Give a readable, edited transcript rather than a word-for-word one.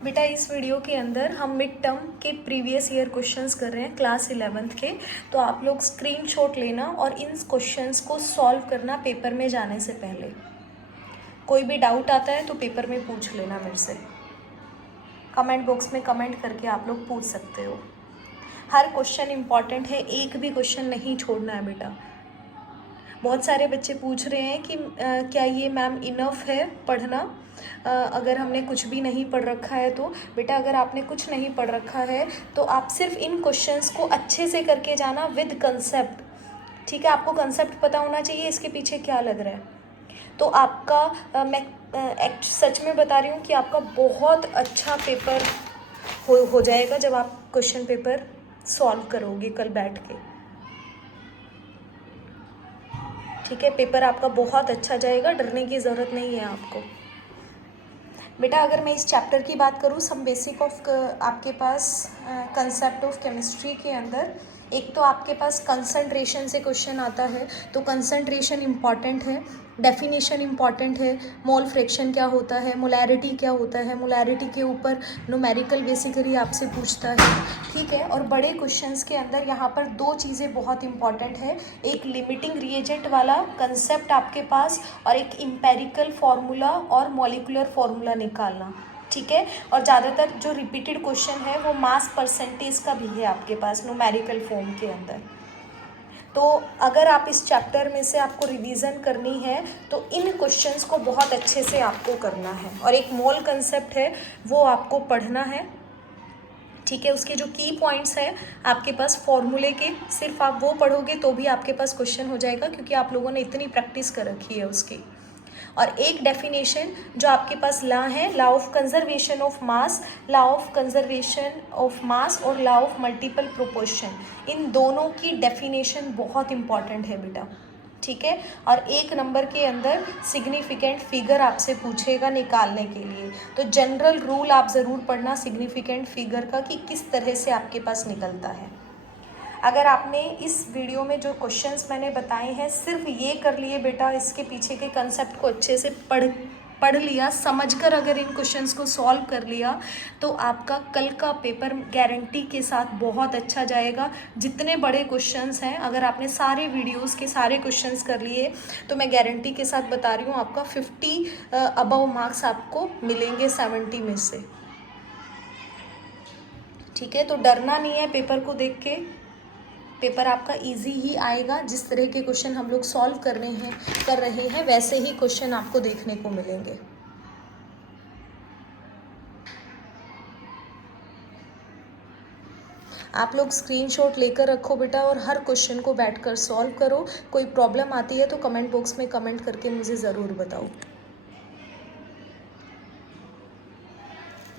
बेटा इस वीडियो के अंदर हम मिड टर्म के प्रीवियस ईयर क्वेश्चंस कर रहे हैं क्लास 11th के। तो आप लोग स्क्रीनशॉट लेना और इन क्वेश्चंस को सॉल्व करना पेपर में जाने से पहले। कोई भी डाउट आता है तो पेपर में पूछ लेना मेरे से, कमेंट बॉक्स में कमेंट करके आप लोग पूछ सकते हो। हर क्वेश्चन इम्पॉर्टेंट है, एक भी क्वेश्चन नहीं छोड़ना है बेटा। बहुत सारे बच्चे पूछ रहे हैं कि क्या ये मैम इनफ है पढ़ना अगर हमने कुछ भी नहीं पढ़ रखा है तो। बेटा अगर आपने कुछ नहीं पढ़ रखा है तो आप सिर्फ इन क्वेश्चंस को अच्छे से करके जाना विद कंसेप्ट, ठीक है। आपको कंसेप्ट पता होना चाहिए इसके पीछे क्या लग रहा है। तो आपका मैं सच में बता रही हूँ कि आपका बहुत अच्छा पेपर हो जाएगा जब आप क्वेश्चन पेपर सॉल्व करोगे कल बैठ के, ठीक है। पेपर आपका बहुत अच्छा जाएगा, डरने की ज़रूरत नहीं है आपको। बेटा अगर मैं इस चैप्टर की बात करूँ, सम बेसिक ऑफ आपके पास कंसेप्ट ऑफ केमिस्ट्री के अंदर एक तो आपके पास कंसंट्रेशन से क्वेश्चन आता है। तो कंसंट्रेशन इम्पॉर्टेंट है, डेफिनेशन इम्पॉर्टेंट है, मोल फ्रैक्शन क्या होता है, मोलैरिटी क्या होता है, मोलैरिटी के ऊपर न्यूमेरिकल बेसिकली आपसे पूछता है, ठीक है। और बड़े क्वेश्चंस के अंदर यहाँ पर दो चीज़ें बहुत इंपॉर्टेंट है, एक लिमिटिंग रिएजेंट वाला कंसेप्ट आपके पास और एक इम्पेरिकल फार्मूला और मॉलिक्यूलर फार्मूला निकालना, ठीक है। और ज़्यादातर जो रिपीटेड क्वेश्चन है वो मास परसेंटेज का भी है आपके पास न्यूमेरिकल फॉर्म के अंदर। तो अगर आप इस चैप्टर में से आपको रिवीजन करनी है तो इन क्वेश्चंस को बहुत अच्छे से आपको करना है। और एक मोल कंसेप्ट है वो आपको पढ़ना है, ठीक है। उसके जो की पॉइंट्स हैं आपके पास फॉर्मूले के, सिर्फ आप वो पढ़ोगे तो भी आपके पास क्वेश्चन हो जाएगा, क्योंकि आप लोगों ने इतनी प्रैक्टिस कर रखी है उसकी। और एक डेफिनेशन जो आपके पास ला है, law of conservation of mass, law of conservation of mass और लॉ ऑफ मल्टीपल प्रोपोर्शन, इन दोनों की डेफिनेशन बहुत इंपॉर्टेंट है बेटा, ठीक है। और एक नंबर के अंदर सिग्निफिकेंट फिगर आपसे पूछेगा निकालने के लिए। तो जनरल रूल आप ज़रूर पढ़ना सिग्निफिकेंट फिगर का कि किस तरह से आपके पास निकलता है। अगर आपने इस वीडियो में जो क्वेश्चंस मैंने बताए हैं सिर्फ ये कर लिए बेटा, इसके पीछे के कंसेप्ट को अच्छे से पढ़ लिया, समझकर अगर इन क्वेश्चंस को सॉल्व कर लिया तो आपका कल का पेपर गारंटी के साथ बहुत अच्छा जाएगा। जितने बड़े क्वेश्चंस हैं अगर आपने सारे वीडियोस के सारे क्वेश्चंस कर लिए तो मैं गारंटी के साथ बता रही हूँ आपका 50 अबव मार्क्स आपको मिलेंगे 70 में से, ठीक है। तो डरना नहीं है पेपर को देख के, पेपर आपका इजी ही आएगा। जिस तरह के क्वेश्चन हम लोग सॉल्व कर रहे हैं वैसे ही क्वेश्चन आपको देखने को मिलेंगे। आप लोग स्क्रीनशॉट लेकर रखो बेटा और हर क्वेश्चन को बैठकर सॉल्व करो। कोई प्रॉब्लम आती है तो कमेंट बॉक्स में कमेंट करके मुझे ज़रूर बताओ।